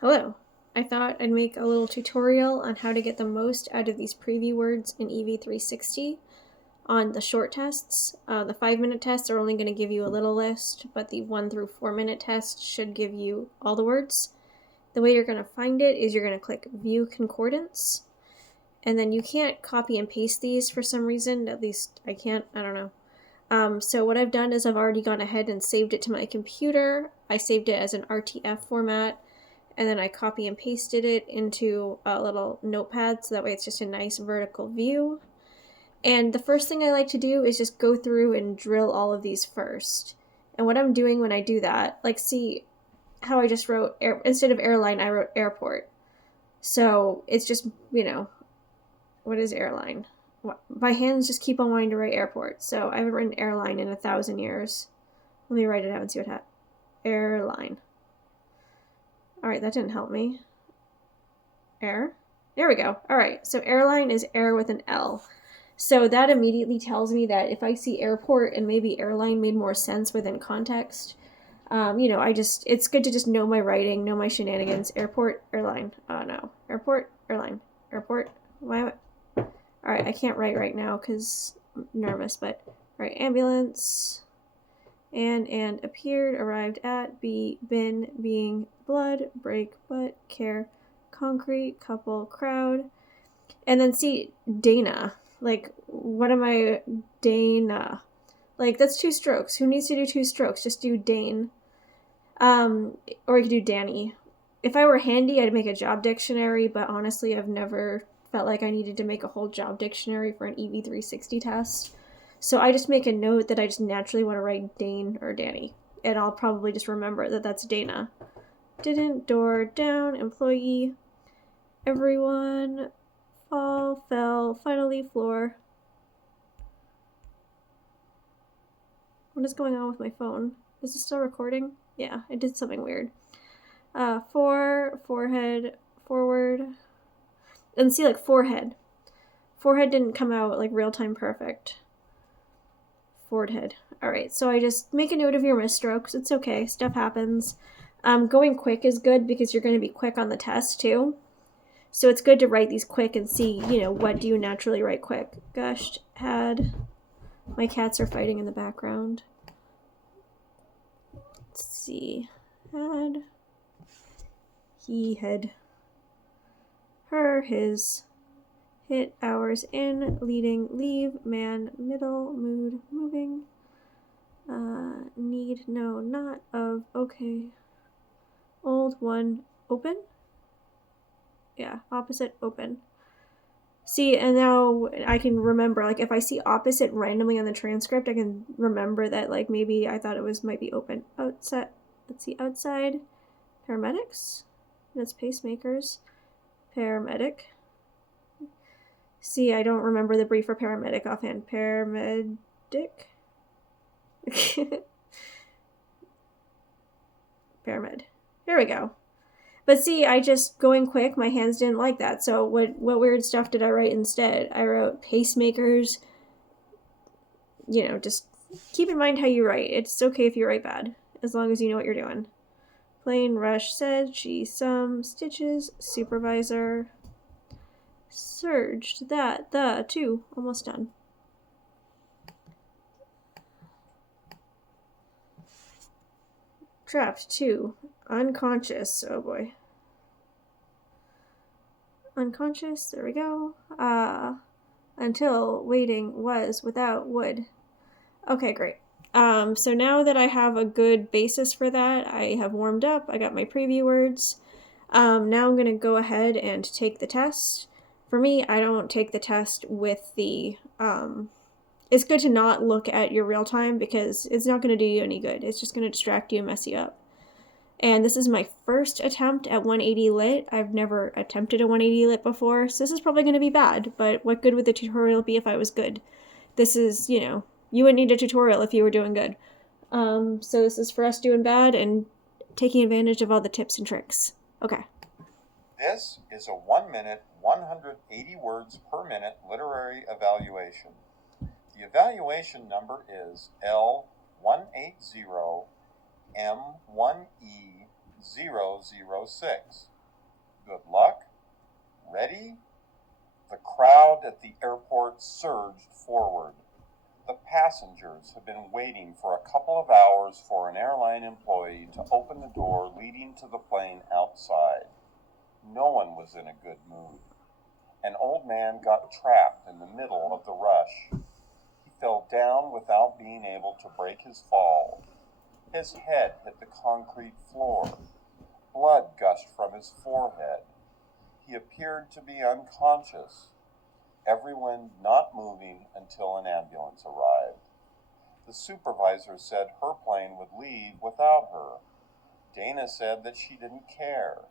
Hello. I thought I'd make a little tutorial on how to get the most out of these preview words in ev360 on the short tests. The 5-minute tests are only going to give you a little list, but the 1 through 4-minute test should give you all the words. The way you're going to find it is you're going to click View Concordance, and then you can't copy and paste these for some reason. At least I can't. I don't know. So what I've done is I've already gone ahead and saved it to my computer. I saved it as an RTF format, and then I copy and pasted it into a little notepad so that way it's just a nice vertical view. And the first thing I like to do is just go through and drill all of these first. And what I'm doing when I do that, like, see how I just wrote, instead of airline, I wrote airport. So it's just, what is airline? My hands just keep on wanting to write airport. So I haven't written airline in 1,000 years. Let me write it out and see what happens. Airline. Alright, that didn't help me. Air. There we go. Alright, so airline is air with an L. So that immediately tells me that if I see airport and maybe airline made more sense within context, it's good to just know my writing, know my shenanigans. Airport, airline. No. Airport, airline. Airport. Why? Alright, I can't write right now because I'm nervous, but alright, ambulance. And appeared, arrived at, been, being, blood, break, but, care, concrete, couple, crowd. And then see, Dana. Like, what am I, Dana? Like, that's 2 strokes. Who needs to do 2 strokes? Just do Dane. Or you could do Danny. If I were handy, I'd make a job dictionary, but honestly, I've never felt like I needed to make a whole job dictionary for an ev360 test. So I just make a note that I just naturally want to write Dane or Danny. And I'll probably just remember that that's Dana. Didn't, door, down, employee, everyone, fall, fell, finally, floor. What is going on with my phone? Is it still recording? Yeah, it did something weird. Forehead, forward. And see, like, forehead. Forehead didn't come out, like, real-time perfect. Forehead. Alright, so I just make a note of your misstrokes. It's okay. Stuff happens. Going quick is good because you're going to be quick on the test, too. So it's good to write these quick and see, what do you naturally write quick. Gushed, had. My cats are fighting in the background. Let's see. Had. He had. Her, his. Hit, hours, in, leading, leave, man, middle, mood, moving. Need, no, not, of, okay. Old, one, open? Yeah, opposite, open. See, and now I can remember, like, if I see opposite randomly on the transcript, I can remember that, like, maybe I thought it might be open. Outside, let's see, outside, paramedics, that's pacemakers, paramedic. See, I don't remember the brief for paramedic offhand. Paramedic? Pyramid. There we go. But see, I just, going quick, my hands didn't like that. So what weird stuff did I write instead? I wrote pacemakers. Just keep in mind how you write. It's okay if you write bad, as long as you know what you're doing. Plain rush said, she, some, stitches, supervisor, surged, that, the, 2, almost done. Trapped, 2, unconscious, oh boy. Unconscious, there we go. Until, waiting, was, without, would. Okay, great. So now that I have a good basis for that, I have warmed up, I got my preview words. Now I'm going to go ahead and take the test. For me, I don't take the test with the, it's good to not look at your real time because it's not going to do you any good. It's just going to distract you and mess you up. And this is my first attempt at 180 lit. I've never attempted a 180 lit before, so this is probably going to be bad, but what good would the tutorial be if I was good? This is, you wouldn't need a tutorial if you were doing good. So this is for us doing bad and taking advantage of all the tips and tricks. Okay. This is a 1 minute, 180 words per minute literary evaluation. The evaluation number is L180M1E ev360. Good luck. Ready? The crowd at the airport surged forward. The passengers had been waiting for a couple of hours for an airline employee to open the door leading to the plane outside. No one was in a good mood. An old man got trapped in the middle of the rush. He fell down without being able to break his fall. His head hit the concrete floor. Blood gushed from his forehead. He appeared to be unconscious. Everyone not moving until an ambulance arrived. The supervisor said her plane would leave without her. Dana said that she didn't care.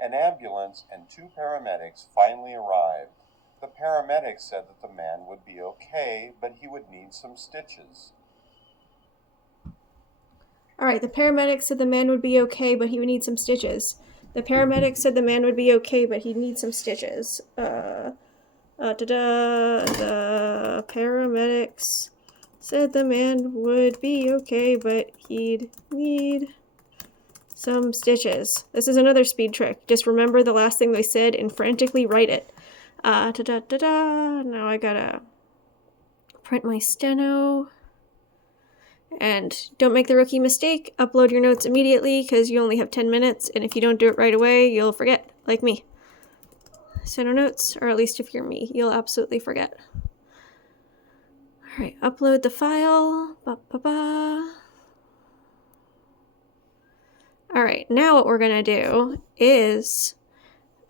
An ambulance and 2 paramedics finally arrived. The paramedics said that the man would be okay, but he would need some stitches. All right, the paramedics said the man would be okay, but he would need some stitches. The paramedics said the man would be okay, but he'd need some stitches. The paramedics said the man would be okay, but he'd need some stitches. This is another speed trick. Just remember the last thing they said and frantically write it. Now I gotta print my steno. And don't make the rookie mistake. Upload your notes immediately because you only have 10 minutes. And if you don't do it right away, you'll forget, like me. Steno notes, or at least if you're me, you'll absolutely forget. All right, upload the file. All right, now what we're going to do is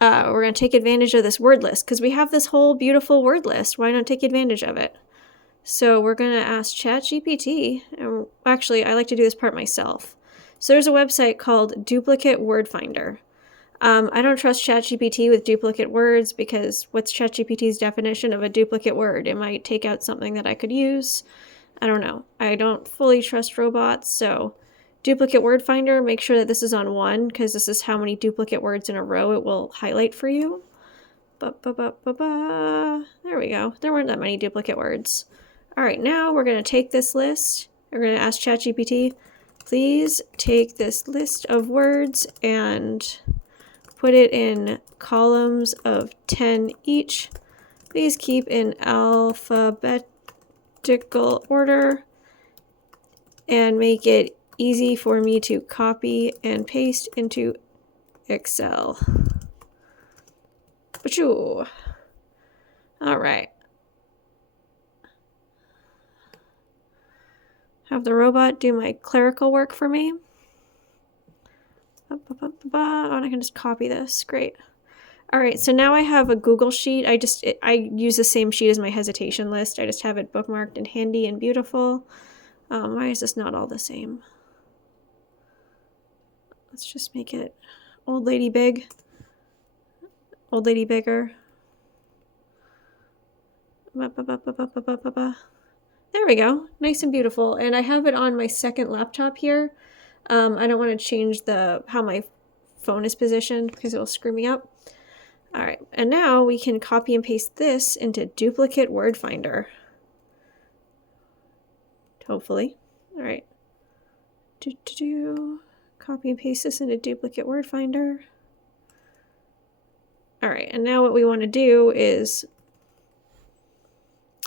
we're going to take advantage of this word list because we have this whole beautiful word list. Why not take advantage of it? So we're going to ask ChatGPT, and actually I like to do this part myself. So there's a website called Duplicate Word Finder. I don't trust ChatGPT with duplicate words because what's ChatGPT's definition of a duplicate word? It might take out something that I could use. I don't know. I don't fully trust robots, so Duplicate Word Finder, make sure that this is on 1 because this is how many duplicate words in a row it will highlight for you. There we go. There weren't that many duplicate words. All right, now we're going to take this list. We're going to ask ChatGPT, please take this list of words and put it in columns of 10 each. Please keep in alphabetical order and make it easy for me to copy and paste into Excel. Achoo. All right. Have the robot do my clerical work for me. Oh, and I can just copy this. Great. All right, so now I have a Google sheet. I use the same sheet as my hesitation list. I just have it bookmarked and handy and beautiful. Why is this not all the same? Let's just make it old lady big. Old lady bigger. There we go. Nice and beautiful. And I have it on my second laptop here. I don't want to change how my phone is positioned because it'll screw me up. All right, and now we can copy and paste this into Duplicate Word Finder. Hopefully. All right. Copy and paste this into Duplicate Word Finder. All right, and now what we want to do is,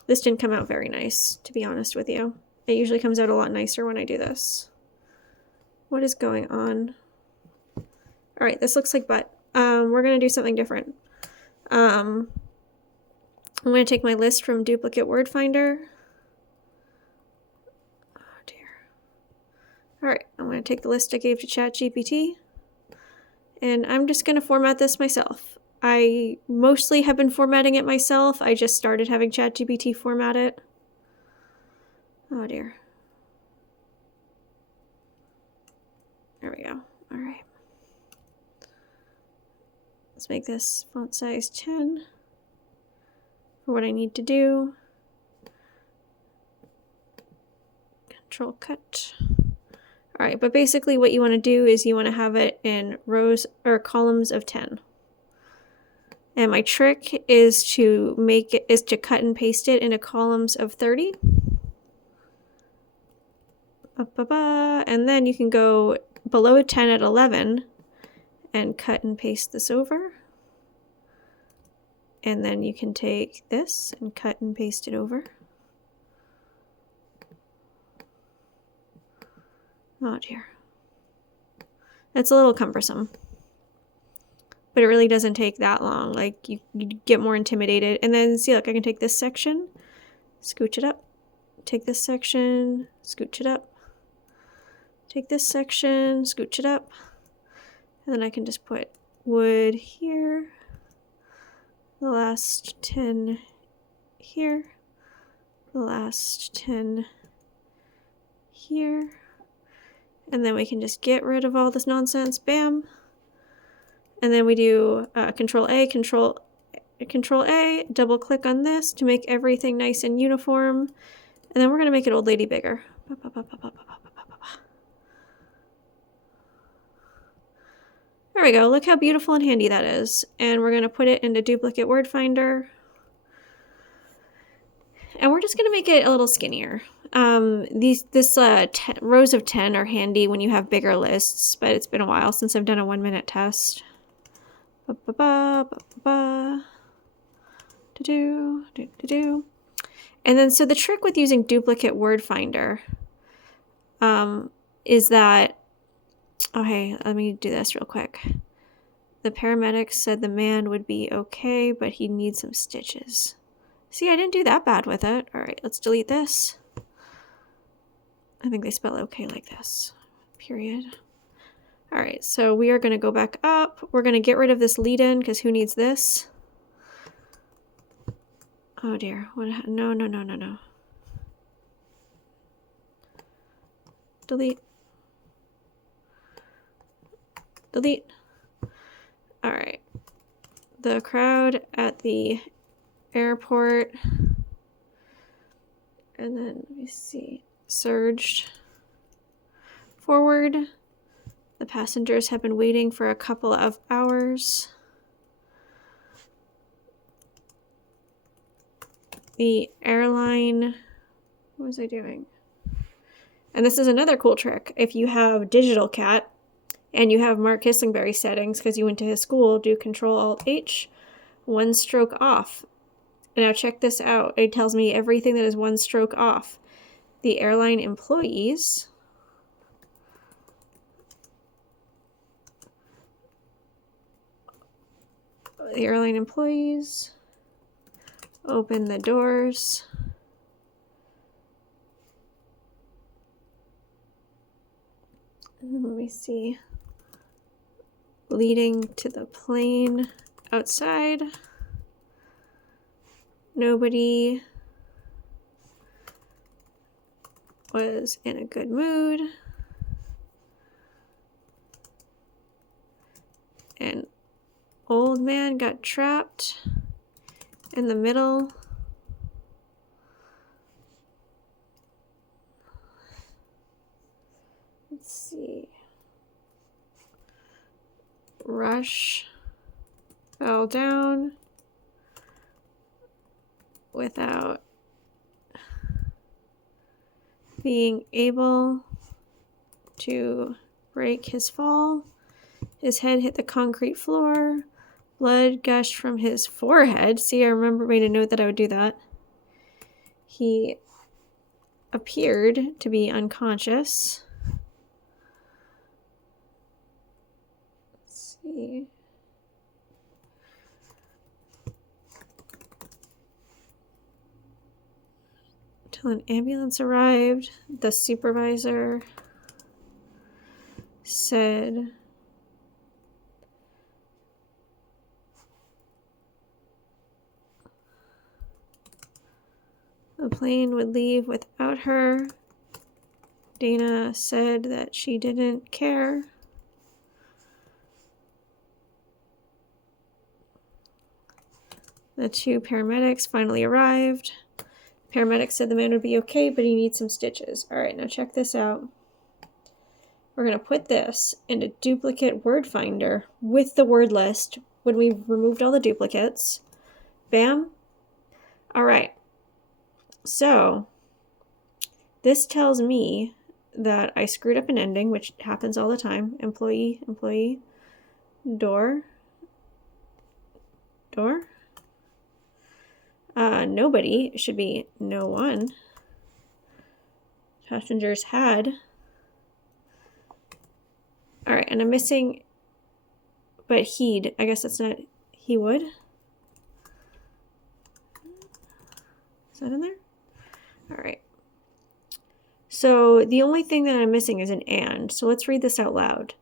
this didn't come out very nice, to be honest with you. It usually comes out a lot nicer when I do this. What is going on? All right, this looks like butt. We're going to do something different. I'm going to take my list from Duplicate Word Finder. Oh, dear. All right, I'm going to take the list I gave to ChatGPT, and I'm just going to format this myself. I mostly have been formatting it myself. I just started having ChatGPT format it. Oh, dear. There we go. All right. Let's make this font size 10 for what I need to do. Control cut. All right, but basically what you want to do is you want to have it in rows or columns of 10. And my trick is to cut and paste it into columns of 30. And then you can go below 10 at 11 and cut and paste this over. And then you can take this and cut and paste it over. Oh dear. It's a little cumbersome. But it really doesn't take that long. Like, you get more intimidated. And then, see, look, I can take this section, scooch it up. Take this section, scooch it up. Take this section, scooch it up. And then I can just put wood here. The last 10 here. The last 10 here. And then we can just get rid of all this nonsense. Bam. And then we do Control A, Control A, double click on this to make everything nice and uniform. And then we're going to make it old lady bigger. There we go. Look how beautiful and handy that is. And we're going to put it into Duplicate Word Finder. And we're just going to make it a little skinnier. Rows of 10 are handy when you have bigger lists, but it's been a while since I've done a 1-minute test. And then, so the trick with using Duplicate Word Finder is that, oh hey, let me do this real quick. The paramedics said the man would be okay, but he needs some stitches. See, I didn't do that bad with it. All right, let's delete this. I think they spell okay like this, period. All right, so we are going to go back up. We're going to get rid of this lead-in because who needs this? Oh dear. What? No. Delete. Delete. All right. The crowd at the airport. And then, let me see, surged forward. The passengers have been waiting for a couple of hours. The airline, what was I doing? And this is another cool trick. If you have Digital Cat and you have Mark Kisslingberry settings because you went to his school, do Control-Alt-H, 1 stroke off. And now check this out. It tells me everything that is 1 stroke off. The airline employees, open the doors. And let me see. Leading to the plane outside. Nobody was in a good mood. An old man got trapped in the middle. Let's see. Rush fell down without being able to break his fall. His head hit the concrete floor. Blood gushed from his forehead. See, I made a note that I would do that. He appeared to be unconscious. Let's see. Until an ambulance arrived, the supervisor said the plane would leave without her. Dana said that she didn't care. The 2 paramedics finally arrived. Paramedics said the man would be okay, but he needs some stitches. All right, now check this out. We're going to put this into Duplicate Word Finder with the word list when we've removed all the duplicates. Bam. All right. So this tells me that I screwed up an ending, which happens all the time. Employee, door. Nobody should be no one. Passengers had. All right, and I'm missing, but he'd. I guess that's not, he would. Is that in there? All right. So the only thing that I'm missing is an and. So let's read this out loud,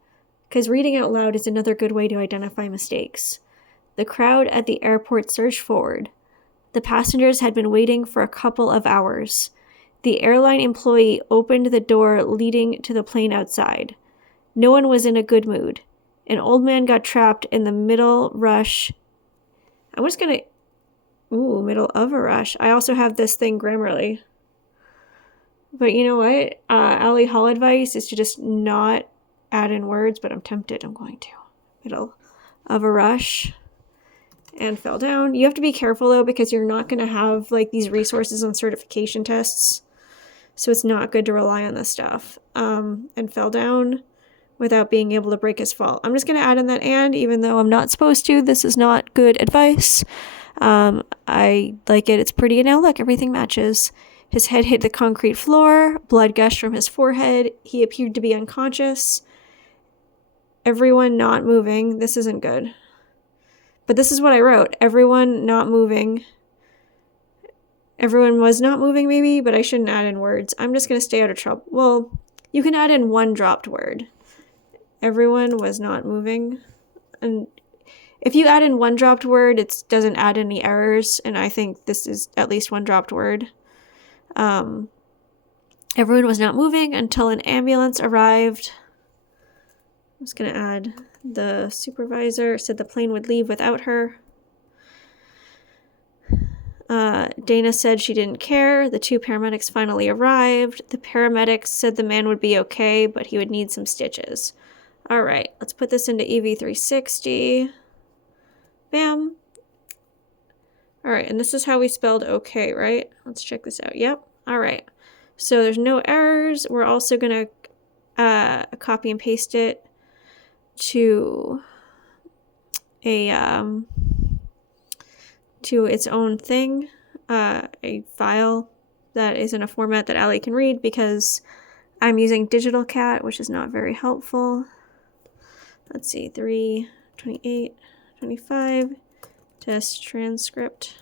because reading out loud is another good way to identify mistakes. The crowd at the airport surged forward. The passengers had been waiting for a couple of hours. The airline employee opened the door leading to the plane outside. No one was in a good mood. An old man got trapped in the middle rush. I'm just gonna... Ooh, middle of a rush. I also have this thing Grammarly. But you know what? Allie Hall advice is to just not add in words, but I'm tempted. I'm going to. Middle of a rush. And fell down. You have to be careful though, because you're not going to have like these resources on certification tests. So it's not good to rely on this stuff. And fell down without being able to break his fall. I'm just going to add in that and, even though I'm not supposed to. This is not good advice. I like it. It's pretty. And now look, everything matches. His head hit the concrete floor. Blood gushed from his forehead. He appeared to be unconscious. Everyone not moving. This isn't good. But this is what I wrote. Everyone not moving. Everyone was not moving, maybe, but I shouldn't add in words. I'm just going to stay out of trouble. Well, you can add in one dropped word. Everyone was not moving. And if you add in one dropped word, it doesn't add any errors. And I think this is at least one dropped word. Everyone was not moving until an ambulance arrived. I'm just going to add... The supervisor said the plane would leave without her. Dana said she didn't care. The 2 paramedics finally arrived. The paramedics said the man would be okay, but he would need some stitches. All right, let's put this into ev360. Bam. All right, and this is how we spelled okay, right? Let's check this out. Yep. All right. So there's no errors. We're also going to copy and paste it to its own thing, a file that is in a format that Allie can read, because I'm using Digital Cat, which is not very helpful. Let's see, 3:28:25 test transcript.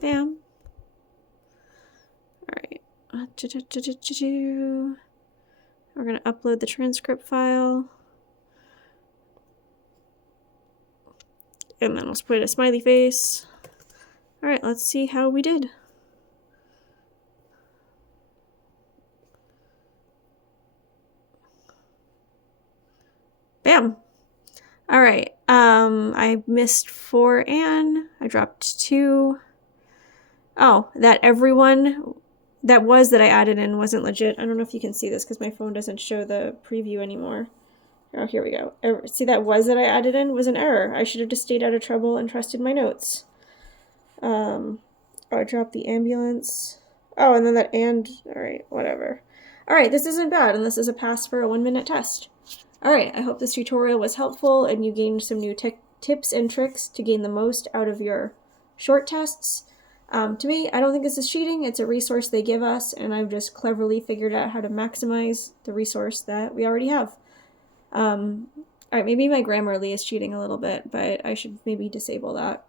Bam. All right. We're gonna upload the transcript file. And then I'll put a smiley face. All right, let's see how we did. Bam. All right. I missed 4 and I dropped 2. Oh, that everyone that I added in wasn't legit. I don't know if you can see this because my phone doesn't show the preview anymore. Oh, here we go. See, that that I added in was an error. I should have just stayed out of trouble and trusted my notes. Oh, I dropped the ambulance. Oh, and then that and, all right, whatever. All right, this isn't bad, and this is a pass for a 1-minute test. All right, I hope this tutorial was helpful and you gained some new tips and tricks to gain the most out of your short tests. To me, I don't think this is cheating. It's a resource they give us, and I've just cleverly figured out how to maximize the resource that we already have. All right, maybe my Grammarly is cheating a little bit, but I should maybe disable that.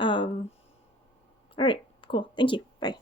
All right, cool. Thank you. Bye.